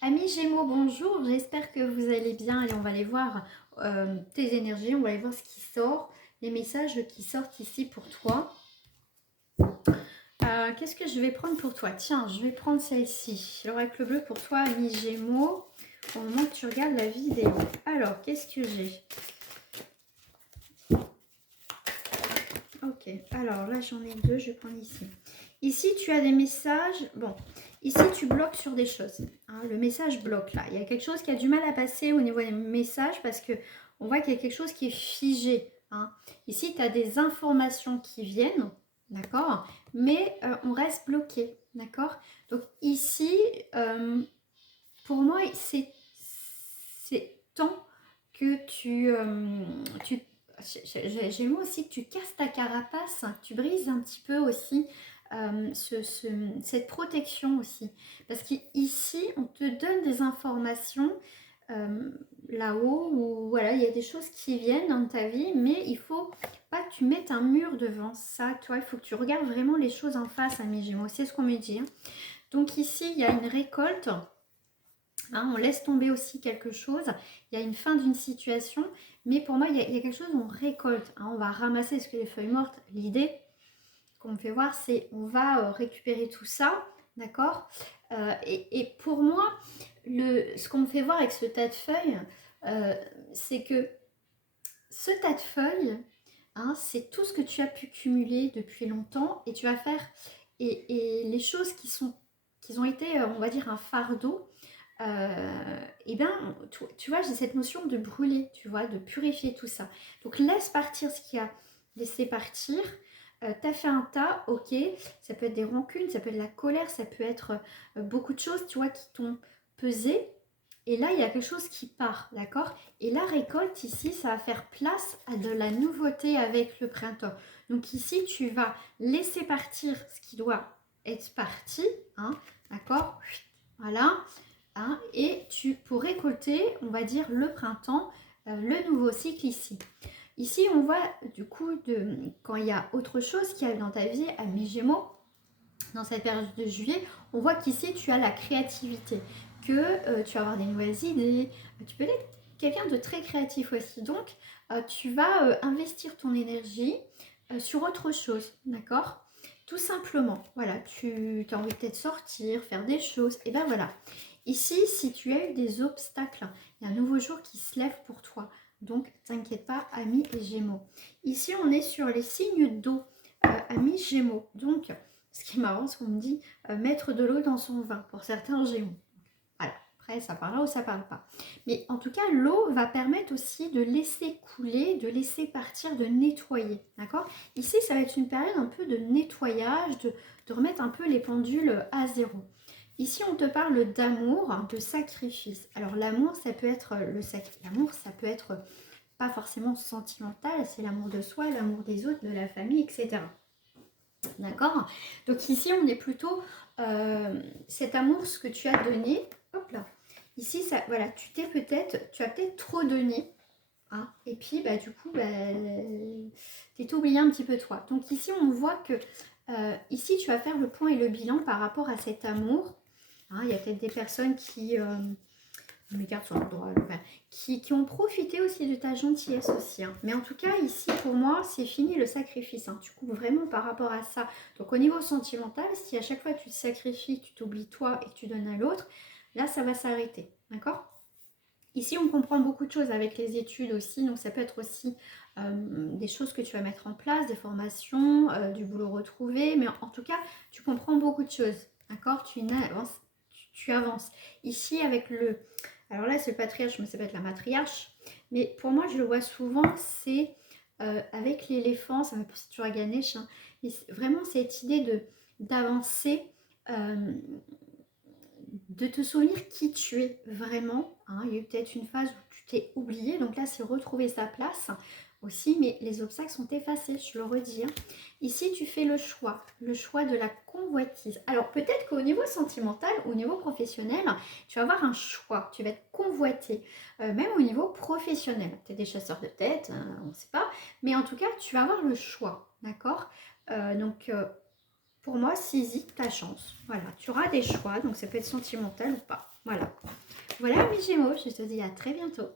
Amis Gémeaux, bonjour, j'espère que vous allez bien et on va aller voir tes énergies, on va aller voir ce qui sort, les messages qui sortent ici pour toi. Qu'est-ce que je vais prendre pour toi? Tiens, je vais prendre celle-ci, l'oracle bleu pour toi, Amis Gémeaux, au moment que tu regardes la vidéo. Alors, qu'est-ce que j'ai? Ok, alors là j'en ai deux, je vais prendre ici. Ici tu as des messages, bon, ici tu bloques sur des choses, hein, le message bloque là. Il y a quelque chose qui a du mal à passer au niveau des messages parce que on voit qu'il y a quelque chose qui est figé. Hein. Ici tu as des informations qui viennent, d'accord, mais on reste bloqué, d'accord. Donc ici, pour moi c'est temps que j'ai le mot aussi que tu casses ta carapace, tu brises un petit peu aussi cette protection aussi. Parce qu'ici, on te donne des informations là-haut où voilà, il y a des choses qui viennent dans ta vie, mais il faut pas que tu mettes un mur devant ça. Toi, il faut que tu regardes vraiment les choses en face, amis Gémeaux. C'est ce qu'on me dit. Hein. Donc ici, il y a une récolte. Hein, on laisse tomber aussi quelque chose, il y a une fin d'une situation, mais pour moi, il y a quelque chose où on récolte. Hein, on va ramasser ce que les feuilles mortes. L'idée qu'on me fait voir, c'est on va récupérer tout ça, d'accord et pour moi, ce qu'on me fait voir avec ce tas de feuilles, c'est que ce tas de feuilles, hein, c'est tout ce que tu as pu cumuler depuis longtemps et tu vas faire, et les choses qui ont été, on va dire, un fardeau, et bien, tu vois, j'ai cette notion de brûler, tu vois, de purifier tout ça. Donc, laisse partir ce qu'il y a laissé partir. T'as fait un tas, ok, ça peut être des rancunes, ça peut être de la colère, ça peut être beaucoup de choses, tu vois, qui t'ont pesé. Et là, il y a quelque chose qui part, d'accord? Et la récolte, ici, ça va faire place à de la nouveauté avec le printemps. Donc ici, tu vas laisser partir ce qui doit être parti, hein, d'accord? Voilà. Hein, et pour récolter, on va dire le printemps, le nouveau cycle ici. Ici, on voit du coup, quand il y a autre chose qui arrive dans ta vie, à mi-gémeaux, dans cette période de juillet, on voit qu'ici, tu as la créativité, que tu vas avoir des nouvelles idées, tu peux être quelqu'un de très créatif aussi. Donc, tu vas investir ton énergie sur autre chose, d'accord? Tout simplement, voilà, tu as envie peut-être sortir, faire des choses, et ben voilà. Ici, si tu as eu des obstacles, il y a un nouveau jour qui se lève pour toi. Donc, t'inquiète pas, amis et Gémeaux. Ici, on est sur les signes d'eau, amis Gémeaux. Donc, ce qui est marrant, c'est qu'on me dit mettre de l'eau dans son vin pour certains Gémeaux. Voilà, après, ça parle là ou ça parle pas. Mais en tout cas, l'eau va permettre aussi de laisser couler, de laisser partir, de nettoyer. D'accord? Ici, ça va être une période un peu de nettoyage, de remettre un peu les pendules à zéro. Ici, on te parle d'amour, de sacrifice. Alors, l'amour, ça peut être l'amour, ça peut être pas forcément sentimental, c'est l'amour de soi, l'amour des autres, de la famille, etc. D'accord? Donc ici, on est plutôt cet amour, ce que tu as donné. Hop là. Ici, ça, voilà, tu as peut-être trop donné. Hein, et puis, bah, du coup, bah, tu t'es oublié un petit peu toi. Donc ici, on voit que ici, tu vas faire le point et le bilan par rapport à cet amour. Hein, il y a peut-être des personnes qui... mes cartes sont droit, enfin, qui ont profité aussi de ta gentillesse aussi. Hein. Mais en tout cas, ici, pour moi, c'est fini le sacrifice. Hein. Tu coupes vraiment par rapport à ça. Donc, au niveau sentimental, si à chaque fois tu te sacrifies, tu t'oublies toi et que tu donnes à l'autre, là, ça va s'arrêter. D'accord? Ici, on comprend beaucoup de choses avec les études aussi. Donc, ça peut être aussi des choses que tu vas mettre en place, des formations, du boulot retrouvé. Mais en tout cas, tu comprends beaucoup de choses. D'accord? Tu avances. Ici, avec le... Alors là, c'est le patriarche, mais ça peut être la matriarche. Mais pour moi, je le vois souvent, c'est avec l'éléphant, ça me pense toujours à Ganesh. Hein, mais vraiment, cette idée d'avancer, de te souvenir qui tu es vraiment. Hein. Il y a eu peut-être une phase où tu t'es oublié, donc là, c'est retrouver sa place aussi, mais les obstacles sont effacés, je le redis. Hein. Ici, tu fais le choix de la convoitise. Alors, peut-être qu'au niveau sentimental, au niveau professionnel, tu vas avoir un choix, tu vas être convoité, même au niveau professionnel. Tu es des chasseurs de tête, hein, on ne sait pas, mais en tout cas, tu vas avoir le choix, d'accord donc, pour moi, saisis ta chance. Voilà, tu auras des choix, donc ça peut être sentimental ou pas. Voilà. les Gémeaux, je te dis à très bientôt.